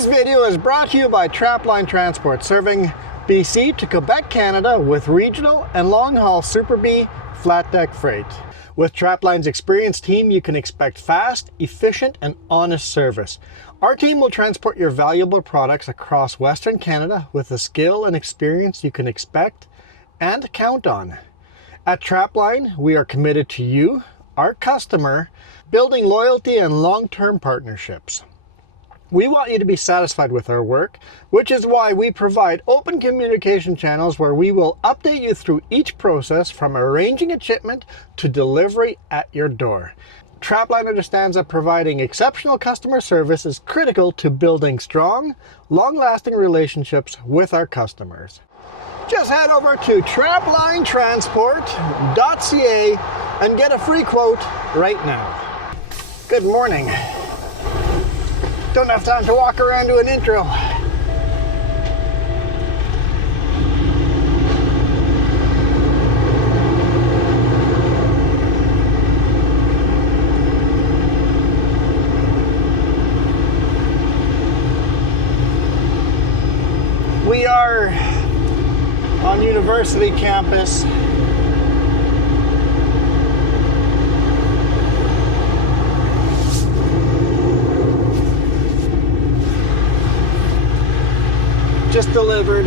This video is brought to you by Trapline Transport, serving BC to Quebec, Canada with regional and long-haul Super B flat deck freight. With Trapline's experienced team, you can expect fast, efficient, and honest service. Our team will transport your valuable products across Western Canada with the skill and experience you can expect and count on. At Trapline, we are committed to you, our customer, building loyalty and long-term partnerships. We want you to be satisfied with our work, which is why we provide open communication channels where we will update you through each process from arranging a shipment to delivery at your door. Trapline understands that providing exceptional customer service is critical to building strong, long-lasting relationships with our customers. Just head over to traplinetransport.ca and get a free quote right now. Good morning. Don't have time to walk around to an intro. We are on University campus. Just delivered.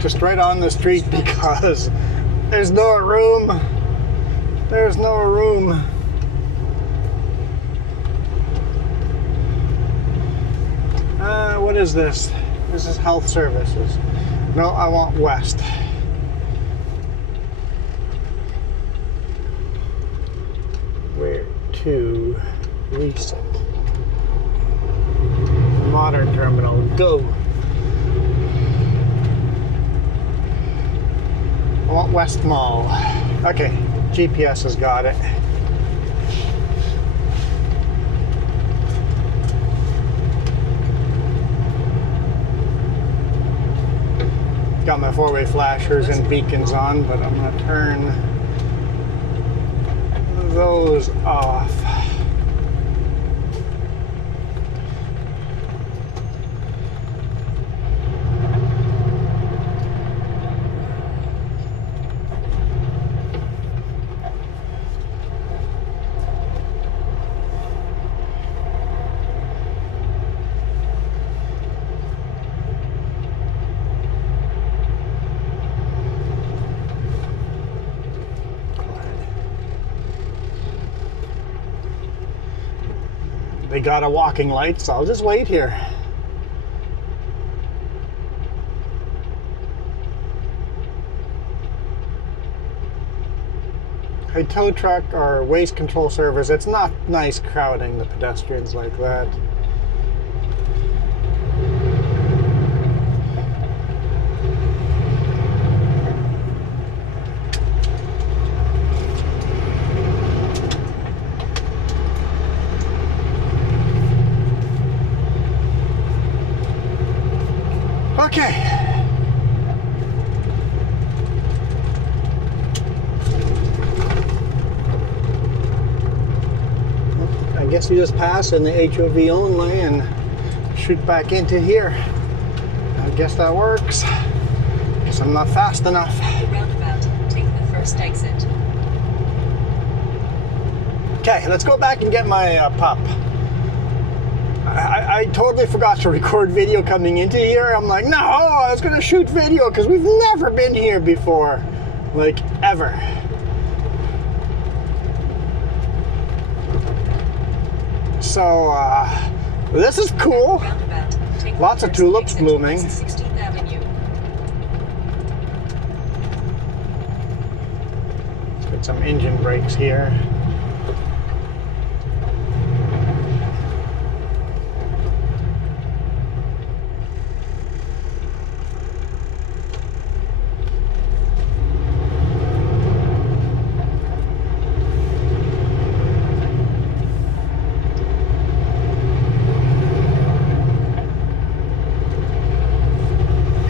Just right on the street because there's no room. There's no room. What is this? This is health services. No, I want west. Where to reset? Modern terminal, go. I want West Mall. Okay, GPS has got it. Got my four-way flashers and beacons on, but I'm gonna turn those off. They got a walking light, so I'll just wait here. A tow truck or waste control service, it's not nice crowding the pedestrians like that. Okay. I guess you just pass in the HOV only and shoot back into here. I guess that works. Guess I'm not fast enough. Roundabout, take the first exit. Okay, let's go back and get my pup. I totally forgot to record video coming into here. I'm like, no, I was gonna shoot video because we've never been here before. Like, ever. So, this is cool. Lots of tulips blooming. 16th Avenue. Let's get some engine brakes here.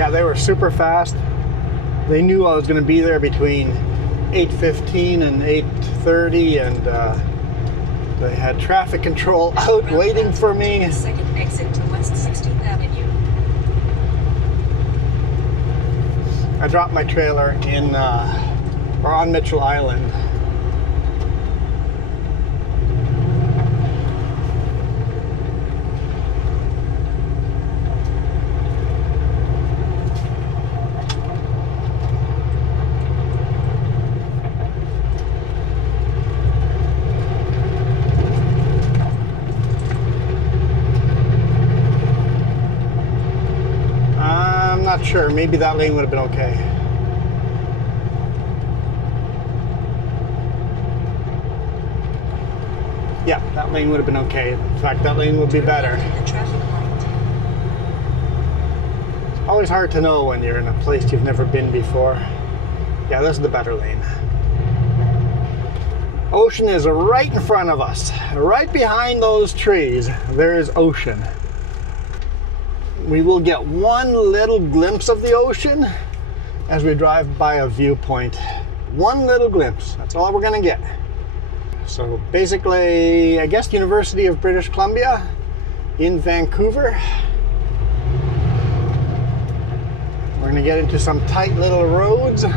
They were super fast. They knew I was going to be there between 8:15 and 8:30, and They had traffic control out waiting for me. Second exit to West 16th Avenue. I dropped my trailer on Mitchell Island. Not sure. Maybe that lane would have been okay. Yeah, that lane would have been okay. In fact, that lane would be better. The traffic light. It's always hard to know when you're in a place you've never been before. Yeah, this is the better lane. Ocean is right in front of us. Right behind those trees, there is ocean. We will get one little glimpse of the ocean as we drive by a viewpoint. One little glimpse. That's all we're going to get. So basically, I guess University of British Columbia in Vancouver. We're going to get into some tight little roads. In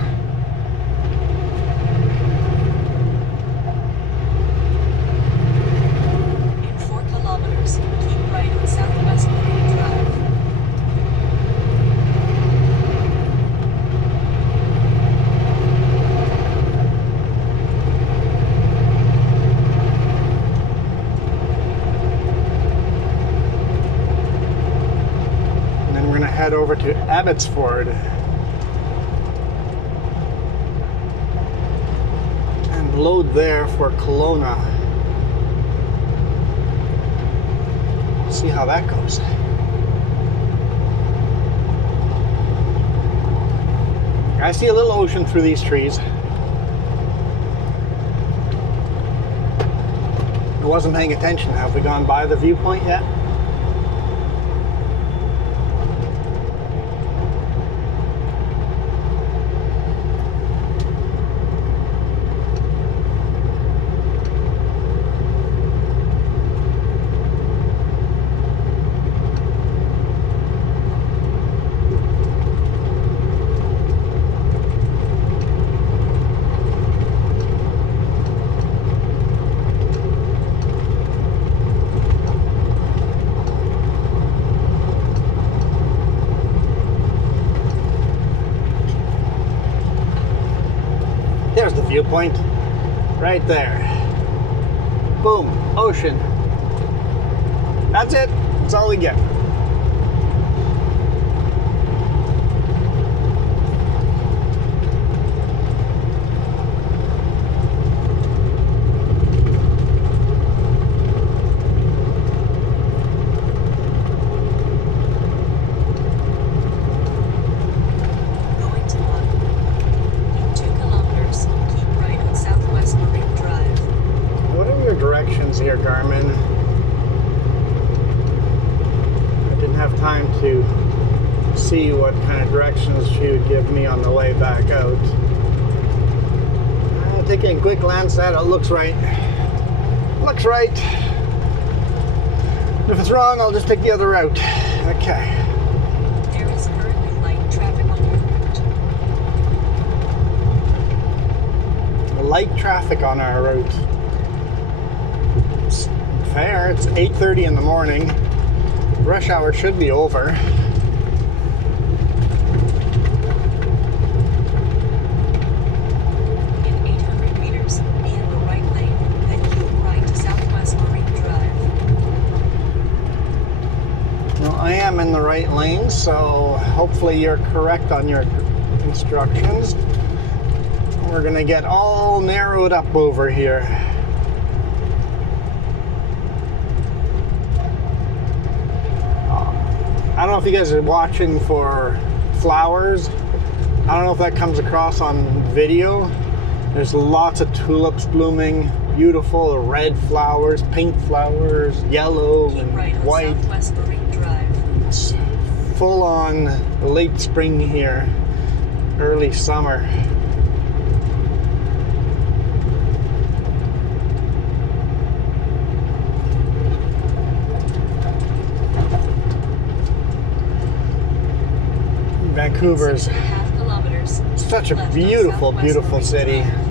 4 kilometers, keep right on Southwest Marine Drive. Head over to Abbotsford and load there for Kelowna. See how that goes. I see a little ocean through these trees. I wasn't paying attention. Have we gone by the viewpoint yet? There's the viewpoint, right there. Boom, ocean. That's it, that's all we get. Here, Garmin. I didn't have time to see what kind of directions she would give me on the way back out. Taking a quick glance at it, looks right. Looks right. If it's wrong, I'll just take the other route. Okay. There is currently light traffic on your route. Light traffic on our route. Fair. It's 8:30 in the morning. Rush hour should be over. In 800 meters, be in the right lane, then keep right to Southwest Marine Drive. Well, I am in the right lane, so hopefully you're correct on your instructions. We're gonna get all narrowed up over here. I don't know if you guys are watching for flowers. I don't know if that comes across on video. There's lots of tulips blooming, beautiful red flowers, pink flowers, yellow Keep and right on white. Southwest Marine Drive. It's full on late spring here, early summer. Vancouver's 6.5 kilometers. such a Left on beautiful, Southwest beautiful Marine city. Drive.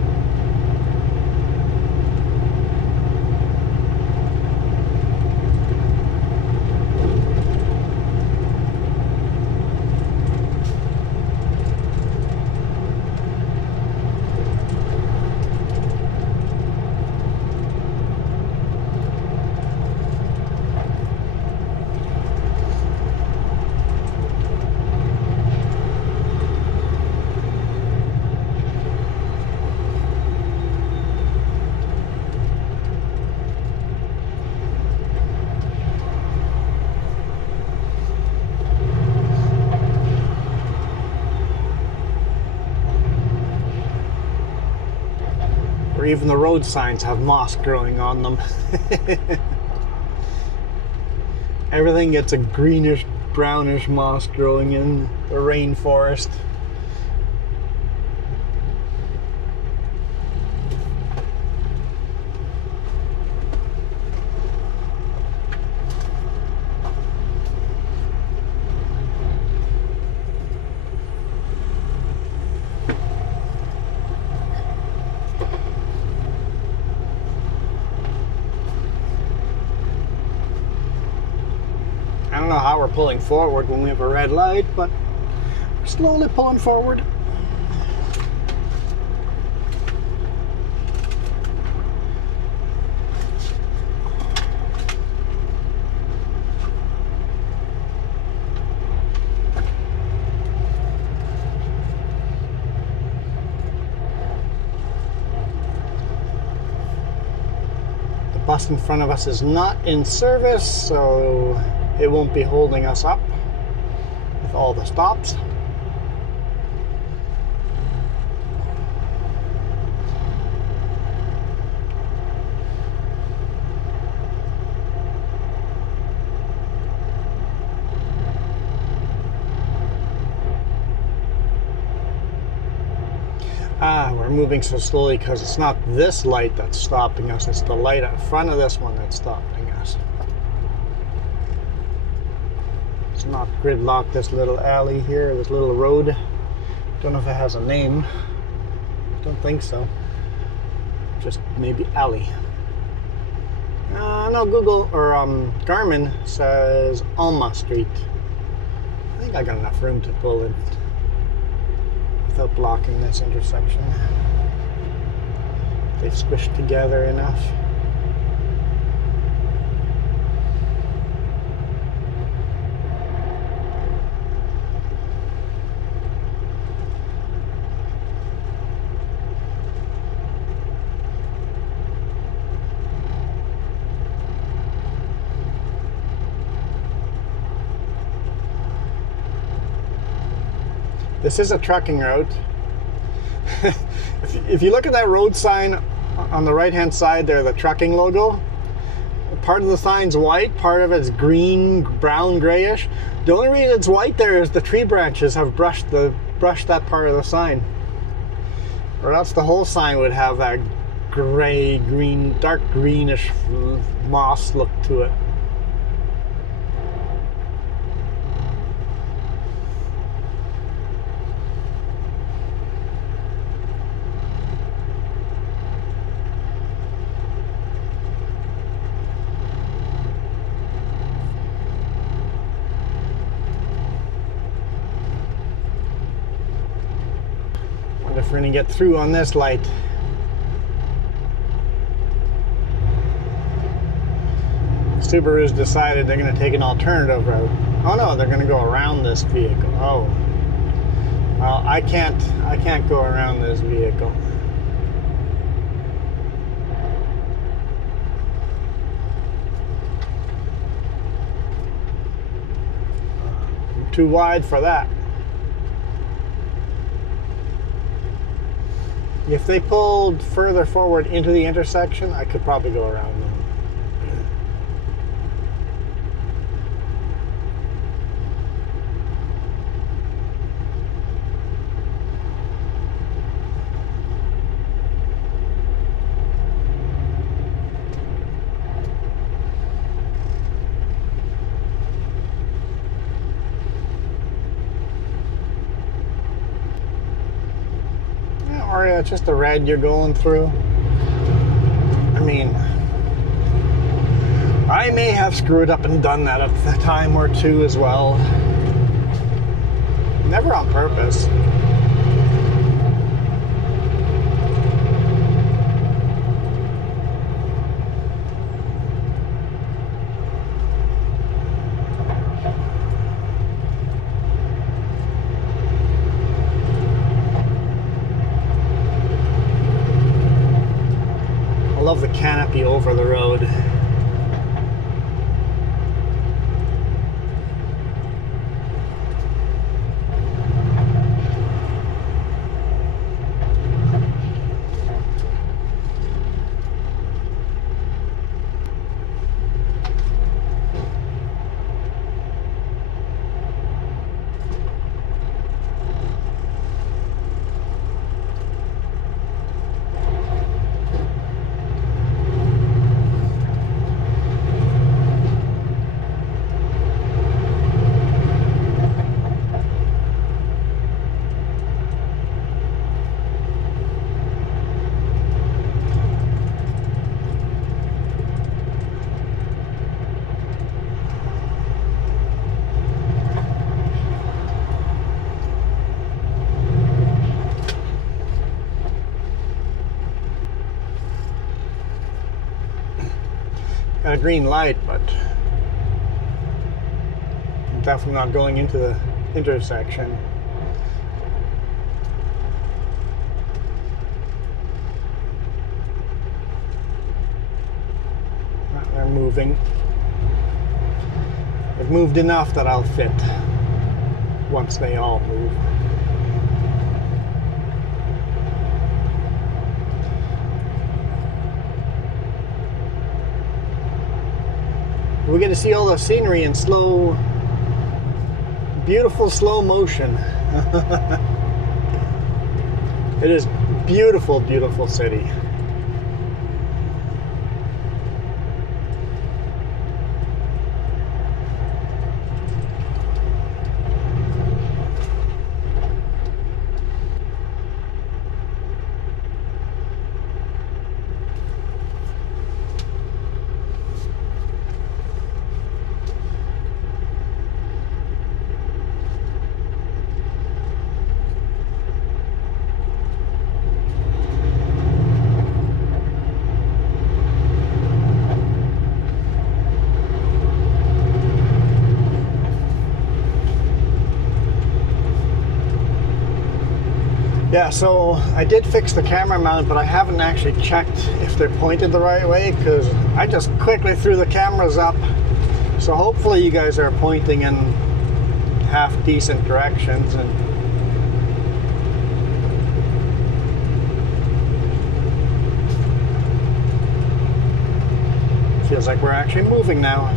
Or even the road signs have moss growing on them. Everything gets a greenish, brownish moss growing in the rainforest. I don't know how we're pulling forward when we have a red light, but we're slowly pulling forward. The bus in front of us is not in service, so it won't be holding us up with all the stops. We're moving so slowly because it's not this light that's stopping us, it's the light in front of this one that's stopping us. It's not gridlocked, this little alley here, this little road. Don't know if it has a name. Don't think so. Just maybe alley. No, Google or Garmin says Alma Street. I think I got enough room to pull it without blocking this intersection. They've squished together enough. This is a trucking route. If you look at that road sign on the right hand side there, the trucking logo, part of the sign's white, part of it's green, brown, grayish. The only reason it's white there is the tree branches have brushed that part of the sign. Or else the whole sign would have that gray, green, dark greenish moss look to it. If we're going to get through on this light. Subaru's decided they're going to take an alternative route. Oh no, they're going to go around this vehicle. Oh. Well, I can't go around this vehicle. I'm too wide for that. If they pulled further forward into the intersection, I could probably go around them. area, it's just the red you're going through. I mean, I may have screwed up and done that a time or two as well. Never on purpose. I love the canopy over the road. Got a green light, but I'm definitely not going into the intersection. They're moving. They've moved enough that I'll fit once they all move. We get to see all the scenery in beautiful slow motion. It is beautiful, beautiful city. Yeah, so I did fix the camera mount, but I haven't actually checked if they're pointed the right way because I just quickly threw the cameras up. So hopefully you guys are pointing in half decent directions. And feels like we're actually moving now.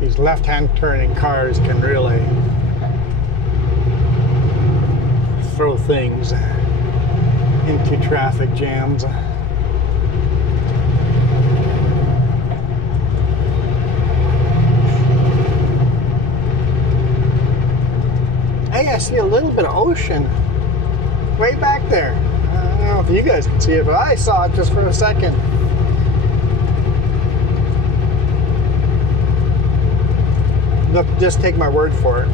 These left-hand turning cars can really throw things into traffic jams. Hey, I see a little bit of ocean way back there. I don't know if you guys can see it, but I saw it just for a second. Look, just take my word for it.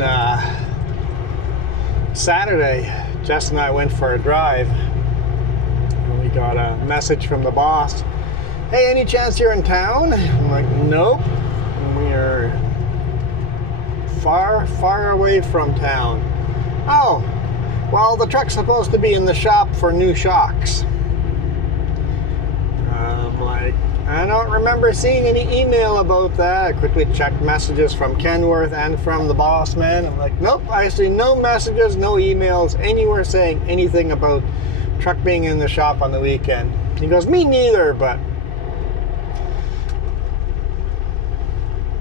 on Saturday, Jess and I went for a drive, and we got a message from the boss. Hey, any chance you're in town? I'm like, nope. We are far, far away from town. Oh, well, the truck's supposed to be in the shop for new shocks. I'm like, I don't remember seeing any email about that. I quickly checked messages from Kenworth and from the boss man. I'm like, nope, I see no messages, no emails anywhere saying anything about truck being in the shop on the weekend. He goes, me neither, but...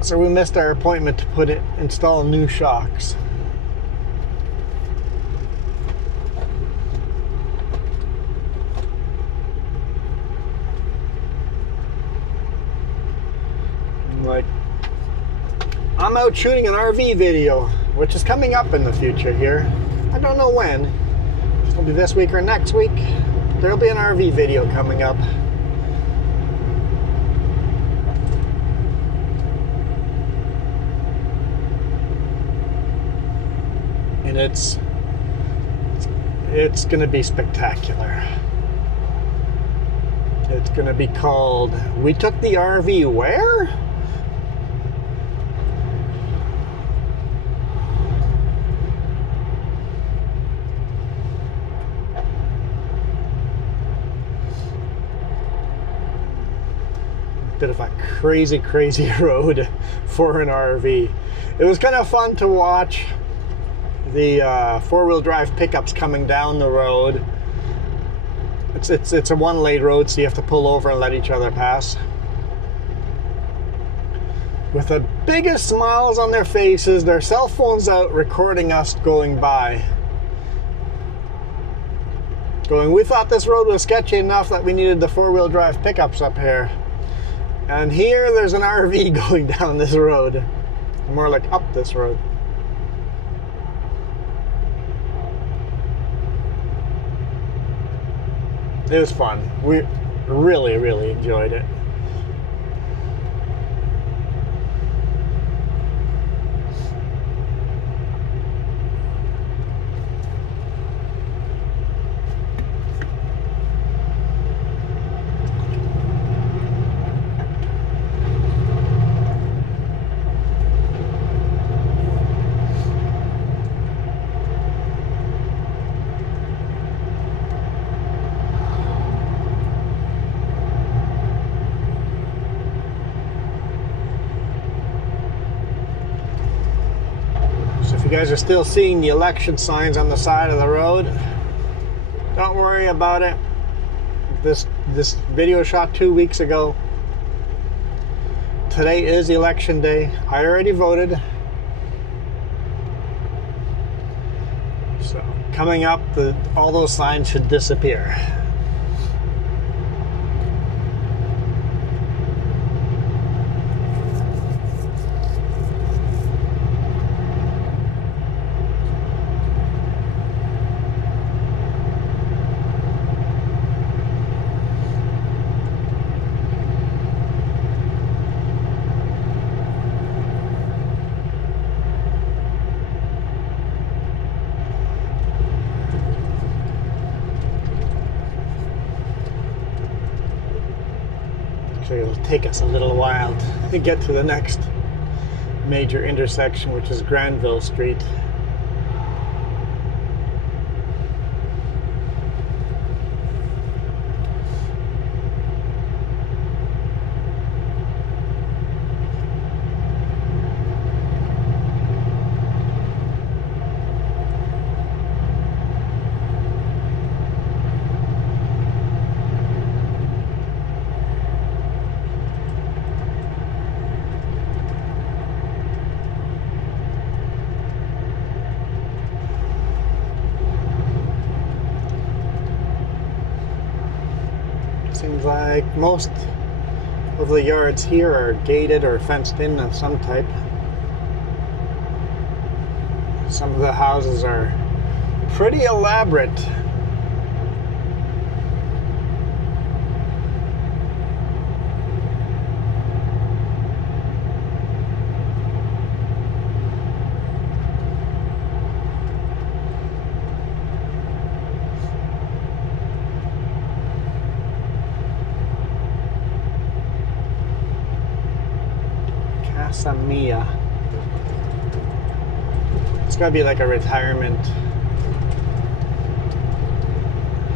So we missed our appointment to install new shocks. Like, I'm out shooting an RV video, which is coming up in the future here. I don't know when. It'll be this week or next week. There'll be an RV video coming up. And it's gonna be spectacular. It's gonna be called We Took the RV Where? Bit of a crazy road for an RV. It was kind of fun to watch the four-wheel drive pickups coming down the road. It's a one-lane road, so you have to pull over and let each other pass. With the biggest smiles on their faces, their cell phones out, recording us going by. Going, we thought this road was sketchy enough that we needed the four-wheel drive pickups up here. And here there's an RV going down this road. More like up this road. It was fun. We really enjoyed it. You guys are still seeing the election signs on the side of the road. Don't worry about it. This video shot 2 weeks ago. Today is election day. I already voted. So coming up, all those signs should disappear. It'll take us a little while to get to the next major intersection, which is Granville Street. Seems like most of the yards here are gated or fenced in of some type. Some of the houses are pretty elaborate. Casa Mia. It's gotta be like a retirement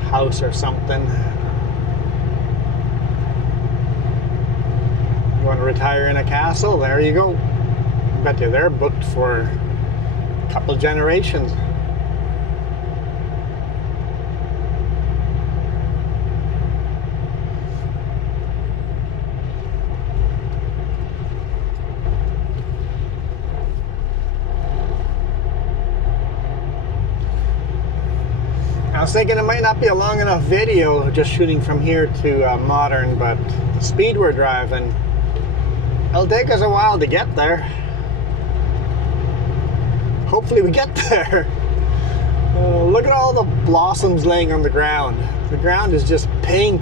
house or something. You want to retire in a castle? There you go. I bet you they're booked for a couple generations. I was thinking it might not be a long enough video just shooting from here to Modern, but the speed we're driving, it'll take us a while to get there. Hopefully we get there. Look at all the blossoms laying on the ground. The ground is just pink.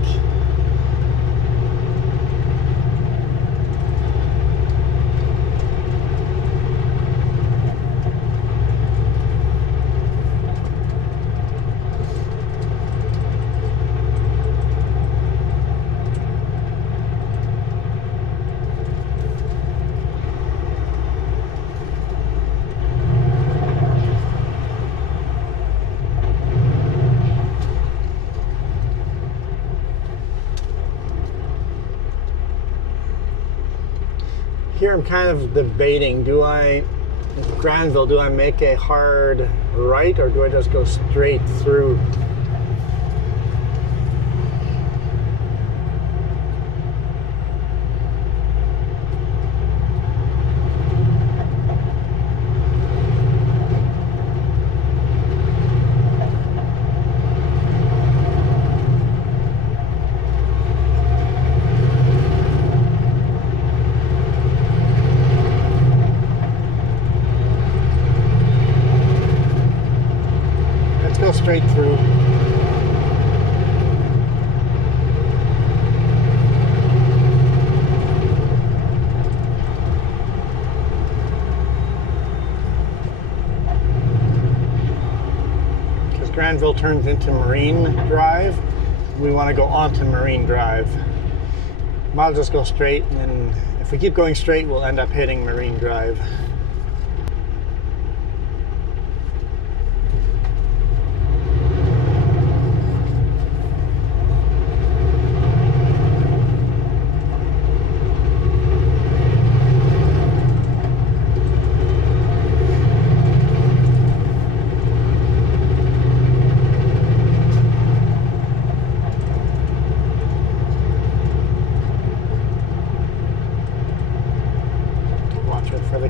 Here I'm kind of debating, Granville, do I make a hard right or do I just go straight through? Straight through. Because Granville turns into Marine Drive, we want to go onto Marine Drive. Might as well just go straight, and then if we keep going straight, we'll end up hitting Marine Drive.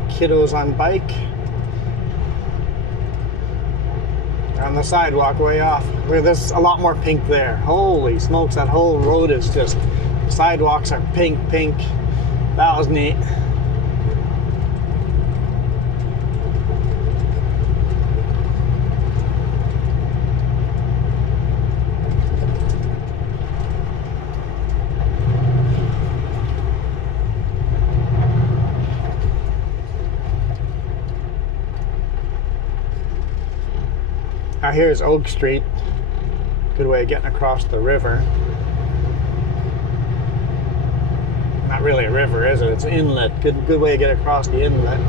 Kiddos on bike. They're on the sidewalk way off. There's a lot more pink there. Holy smokes, that whole road is just, sidewalks are pink. That was neat. Now here's Oak Street. Good way of getting across the river. Not really a river, is it? It's an inlet. Good way to get across the inlet.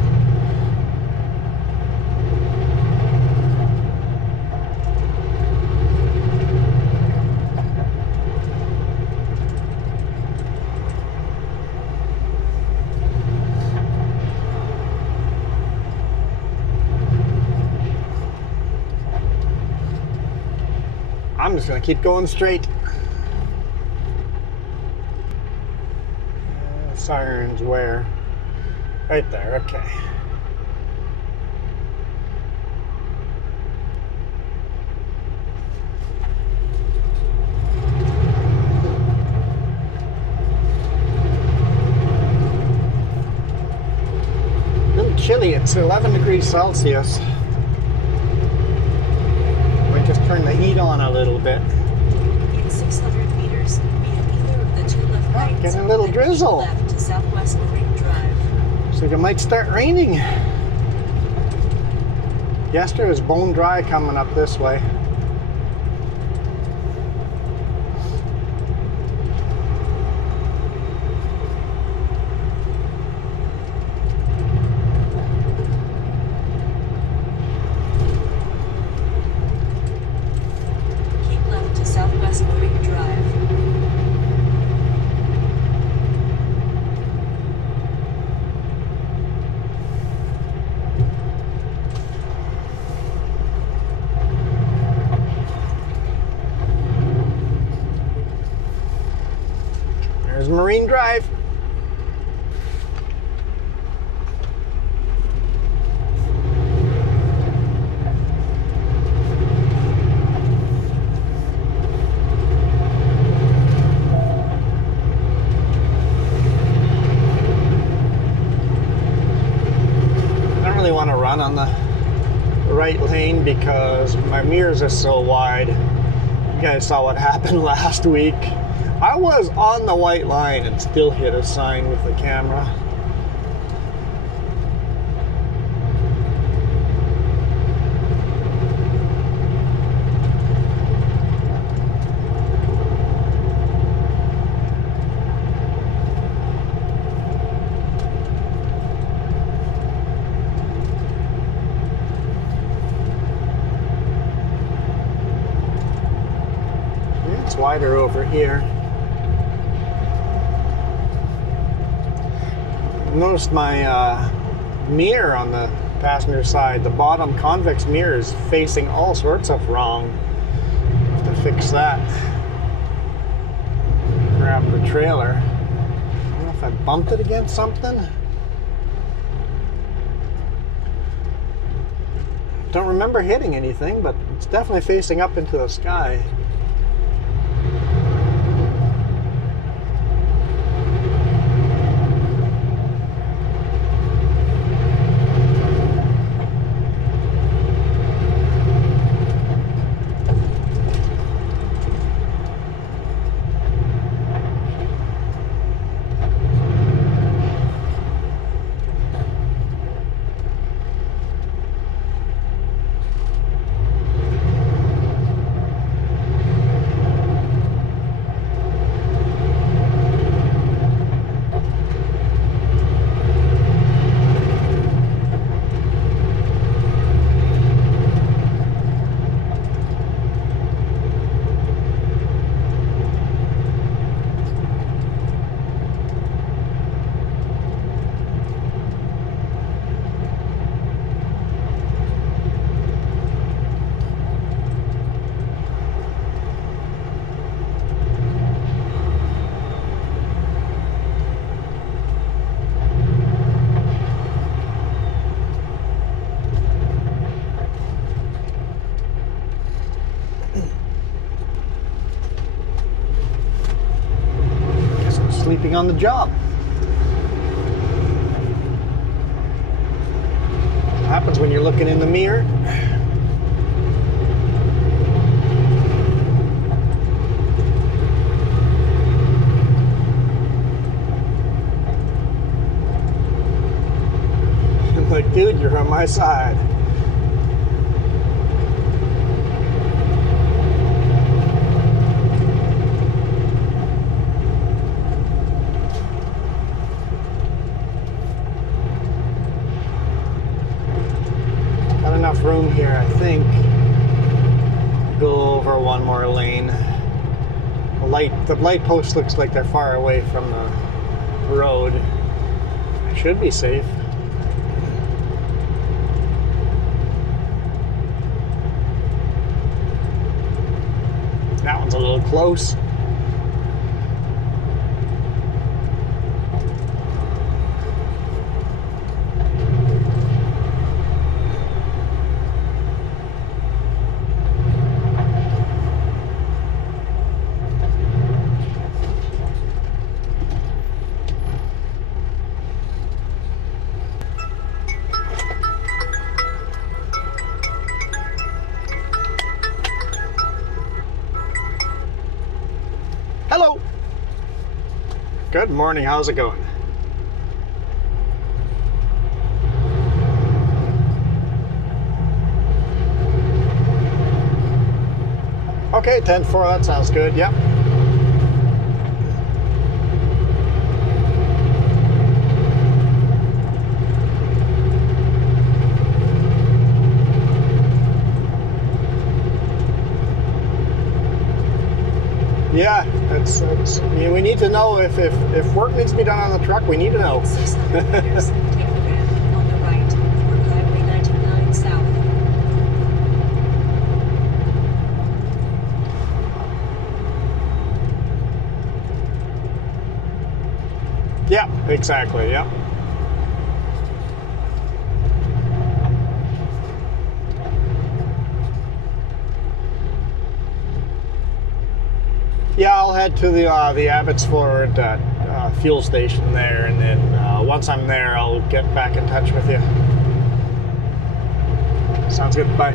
I'm just going to keep going straight. Sirens where? Right there, okay. A little chilly, it's 11 degrees Celsius. Just turn the heat on a little bit. In 600 meters, be at either of the two left lanes. Getting a little drizzle. Left to Southwest Marine Drive. Looks like it might start raining. Yesterday was bone dry coming up this way. Marine Drive. Want to run on the right lane because my mirrors are so wide. You guys saw what happened last week. I was on the white line and still hit a sign with the camera. It's wider over here. Noticed my mirror on the passenger side, the bottom convex mirror is facing all sorts of wrong. Have to fix that. Grab the trailer. I don't know if I bumped it against something. Don't remember hitting anything, but it's definitely facing up into the sky. Sleeping on the job. What happens when you're looking in the mirror? I'm like, dude, you're on my side. Room here, I think. Go over one more lane. The light post looks like they're far away from the road. I should be safe. That one's a little close. Hello. Good morning. How's it going? Okay, 10-4, that sounds good. Yep. Yeah, it's we need to know if work needs to be done on the truck, we need to know. 600 meters, take the ramp on the right for Highway 99 south. exactly, yep. Yeah, I'll head to the Abbotsford fuel station there, and then once I'm there, I'll get back in touch with you. Sounds good. Bye.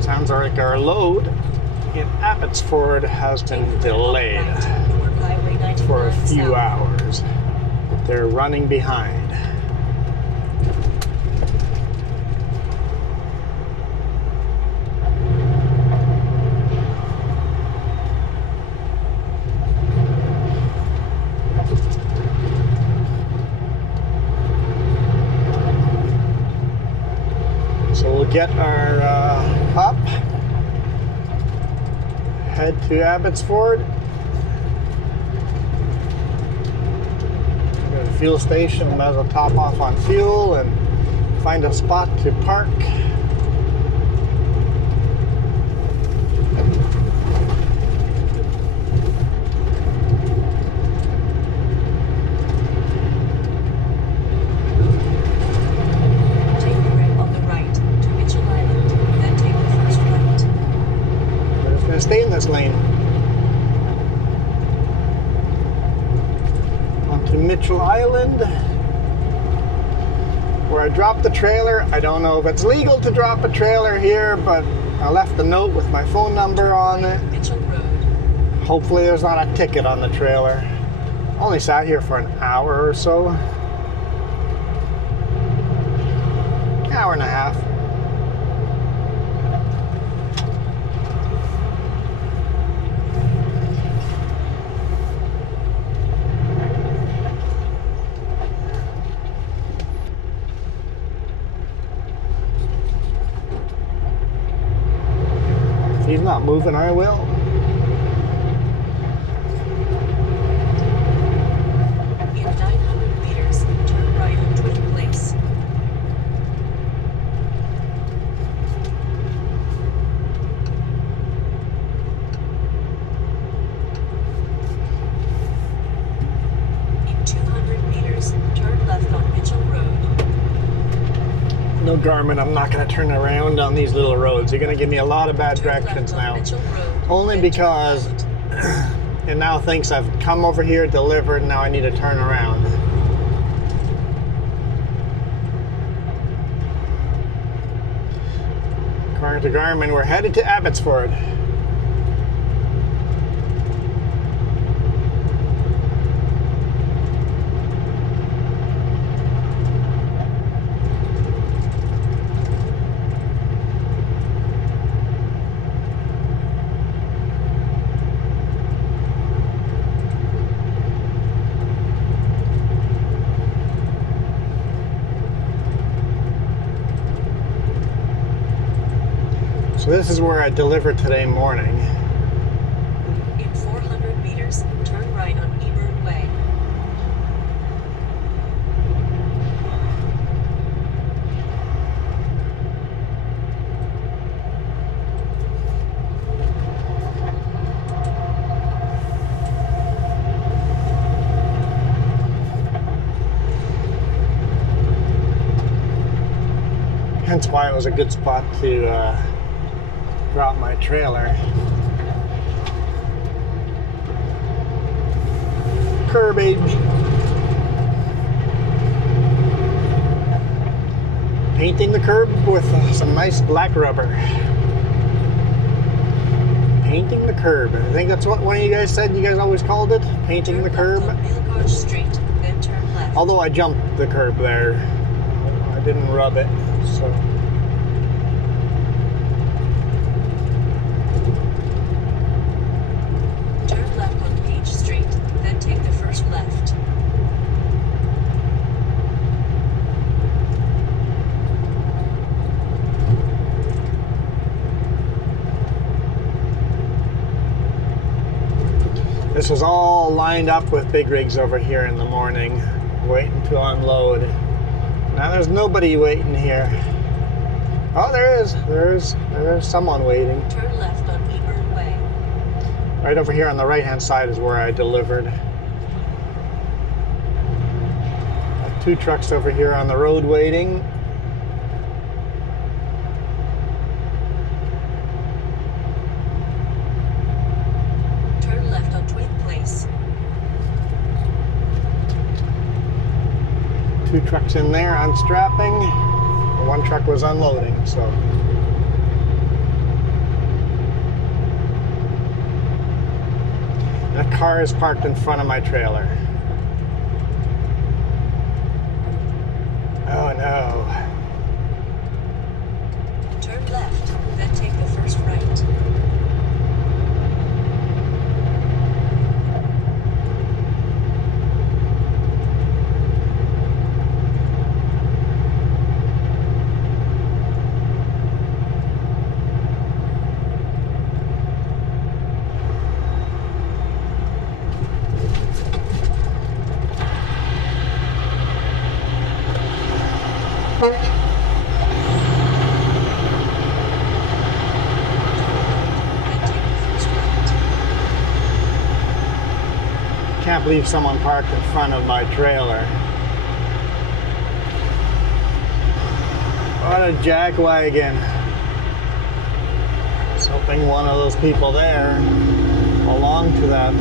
Sounds like our load in Abbotsford has been delayed for a few hours. They're running behind. So we'll get our up, head to Abbotsford, go to the fuel station, might as well top off on fuel and find a spot to park. Stay in this lane. Onto Mitchell Island, where I dropped the trailer. I don't know if it's legal to drop a trailer here, but I left a note with my phone number on it. Mitchell Road. Hopefully there's not a ticket on the trailer. Only sat here for an hour or so. Hour and a half. If he's not moving, I will. In 900 meters, turn right on Twin Place. In 200 meters, turn left on Mitchell Road. No, Garmin, I'm not going to turn around on these little roads. You're going to give me a lot of bad Turn directions left on now. Mitchell Road, Only then because turn left. it now thinks I've come over here, delivered, and now I need to turn around. According to Garmin, we're headed to Abbotsford. So this is where I delivered today morning. In 400 meters, turn right on Eburn Way. Hence why it was a good spot to drop my trailer. Curbage. Painting the curb with some nice black rubber. Painting the curb. I think that's what one of you guys said you guys always called it. Painting the curb. Turn left on Millgard Street, then turn left. Although I jumped the curb there. I didn't rub it, so. Turn left on Page Street, then take the first left. This was all lined up with big rigs over here in the morning, waiting to unload. Now there's nobody waiting here. Oh, there is. There's someone waiting. Turn left on Eburn Way. Right over here on the right-hand side is where I delivered. Two trucks over here on the road waiting. Turn left on Twin Place. Two trucks in there unstrapping. One truck was unloading, so. That car is parked in front of my trailer. Oh no. Turn left, then take the first right. Can't believe someone parked in front of my trailer. What a jackwagon. I was hoping one of those people there belonged to that.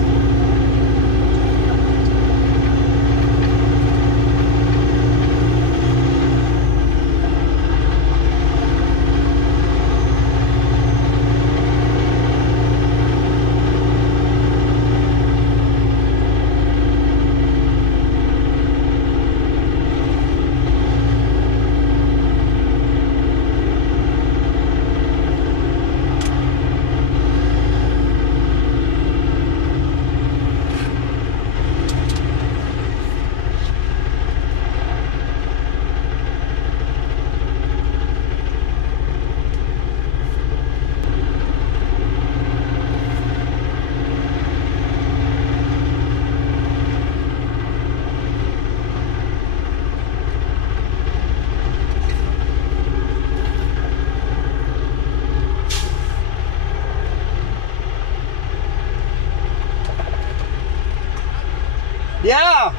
Yeah.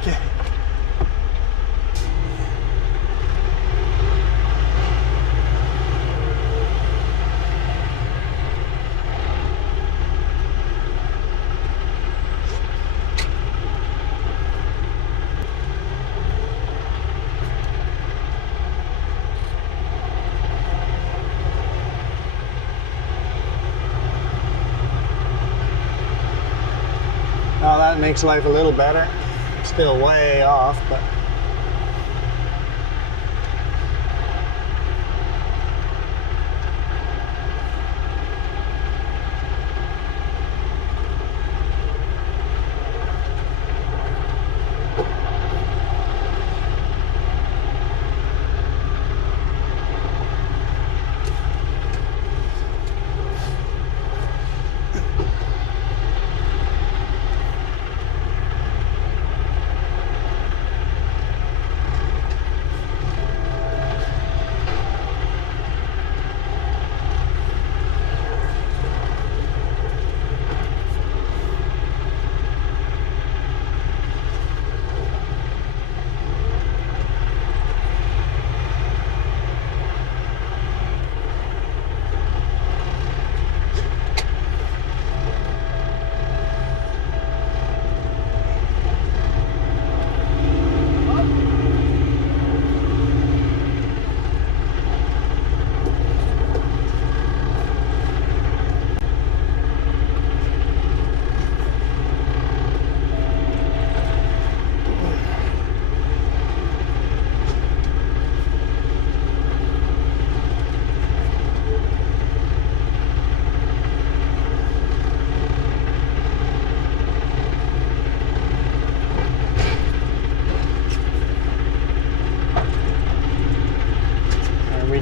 Okay. Well, that makes life a little better. Still way off, but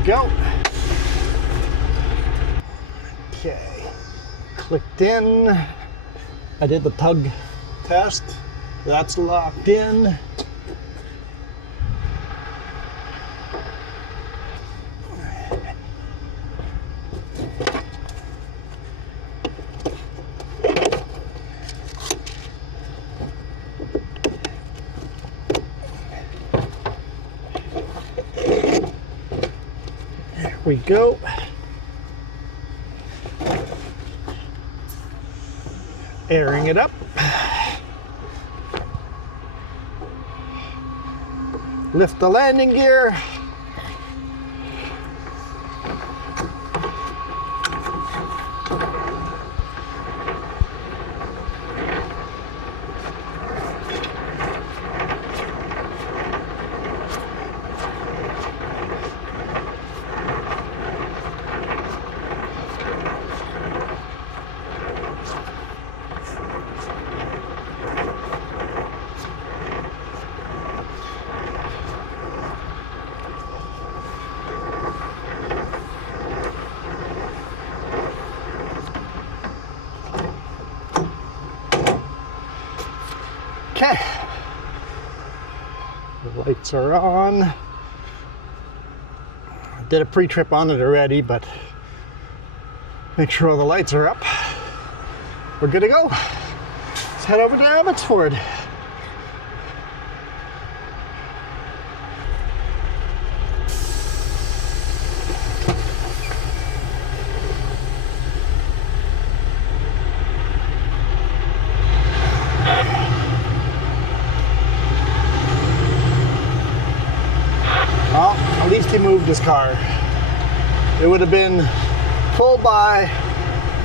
go. Okay, clicked in. I did the tug test. That's locked in. we go. Airing it up. Lift the landing gear. Okay, the lights are on. I did a pre-trip on it already, but make sure all the lights are up. We're good to go. Let's head over to Abbotsford. Well, at least he moved his car. It would have been pulled by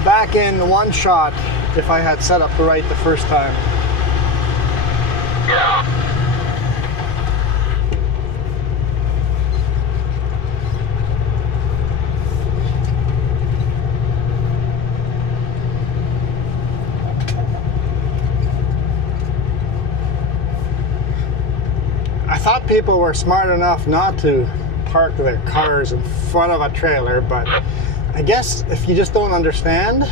back in one shot if I had set up the right the first time. I thought people were smart enough not to park their cars in front of a trailer, but I guess if you just don't understand,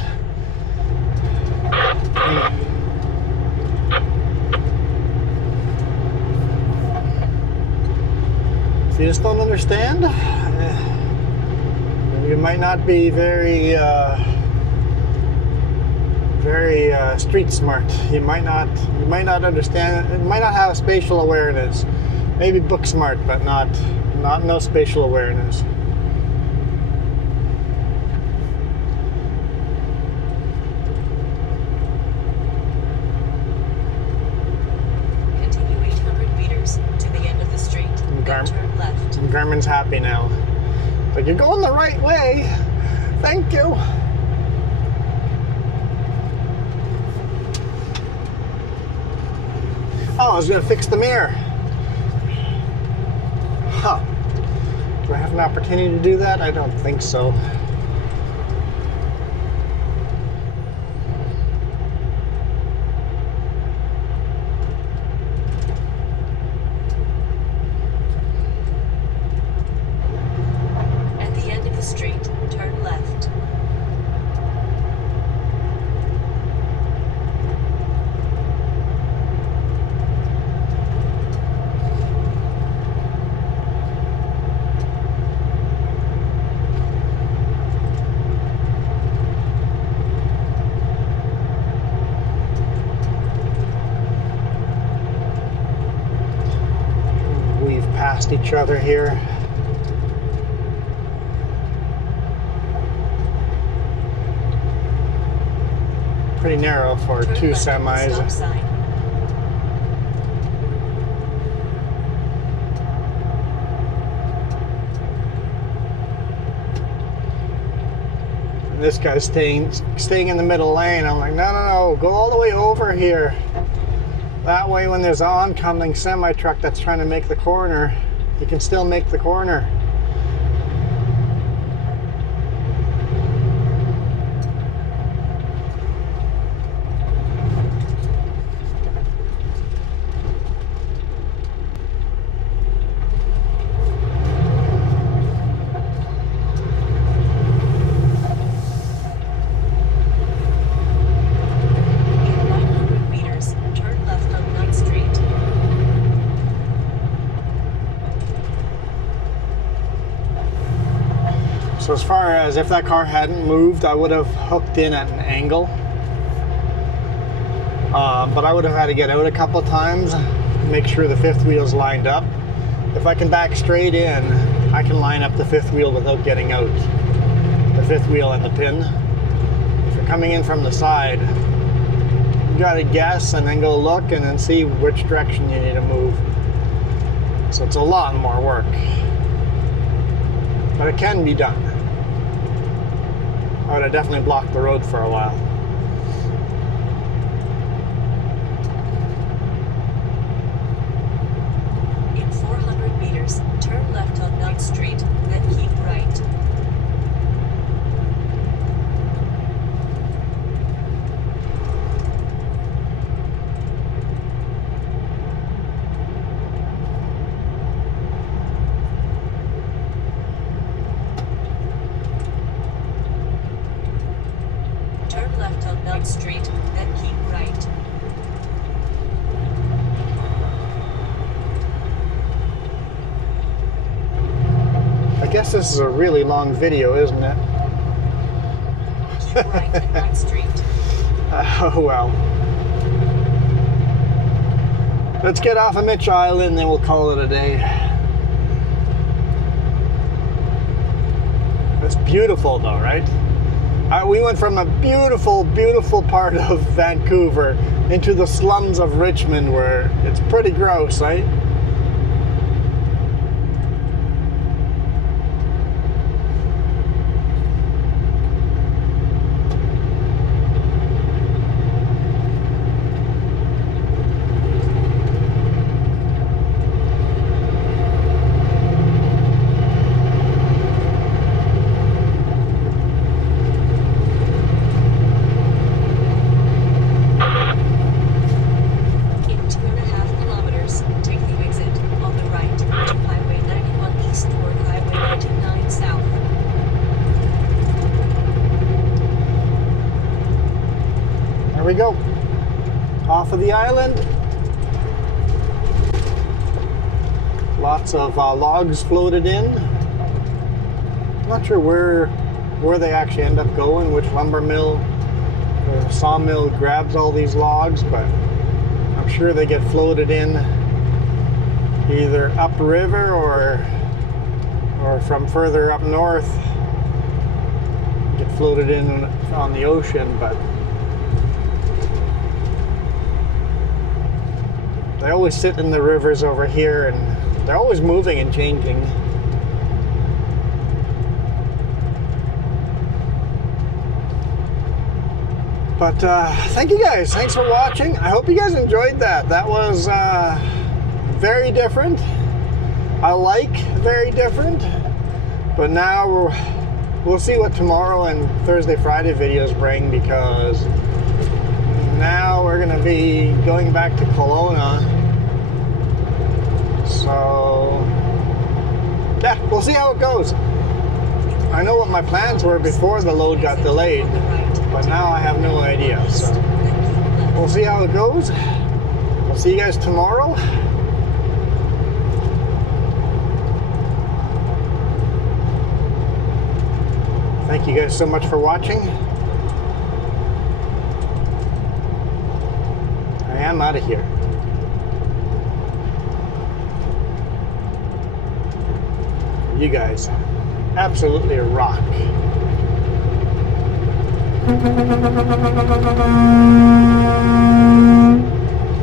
you might not be very street smart. You might not understand. You might not have spatial awareness. Maybe book smart, but no spatial awareness. Continue 800 meters to the end of the street. Then turn left. And Garmin's happy now. Like, you're going the right way. Thank you. Oh, I was gonna fix the mirror. Huh. Do I have an opportunity to do that? I don't think so. At the end of the street, turn left. Past each other here. Pretty narrow for Turn two left at the semis. stop sign. This guy's staying in the middle lane. I'm like, no, go all the way over here. That way, when there's an oncoming semi-truck that's trying to make the corner, you can still make the corner. In 900 meters, turn left on 9th Street. So as far as if that car hadn't moved, I would have hooked in at an angle. But I would have had to get out a couple of times, make sure the fifth wheel's lined up, if I can back straight in, I can line up the fifth wheel without getting out. The fifth wheel and the pin. If you're coming in from the side, you gotta guess and then go look and then see which direction you need to move. So it's a lot more work. But it can be done. I would have definitely blocked the road for a while. In 400 meters, turn left on 9th Street, then keep right. Turn left on 9th Street, then keep right. I guess this is a really long video, isn't it? Keep right at 9th Street. Oh well. Let's get off of Mitch Island, then we'll call it a day. It's beautiful though, right? We went from a beautiful, beautiful part of Vancouver into the slums of Richmond where it's pretty gross, right? In 2.5 kilometers, take the exit on the right to Highway 91 east toward Highway 99 south. There we go. Off of the island. Lots of logs floated in. Not sure where they actually end up going, which lumber mill or sawmill grabs all these logs, but I'm sure they get floated in either upriver or from further up north, get floated in on the ocean, but they always sit in the rivers over here and they're always moving and changing. But thank you guys. Thanks for watching. I hope you guys enjoyed that. That was very different. I like very different. But now we'll see what tomorrow and Thursday, Friday videos bring, because now we're going to be going back to Kelowna. So yeah, we'll see how it goes. I know what my plans were before the load got delayed, but now I have no idea. So we'll see how it goes. We'll see you guys tomorrow. Thank you guys so much for watching. I am out of here. You guys absolutely rock.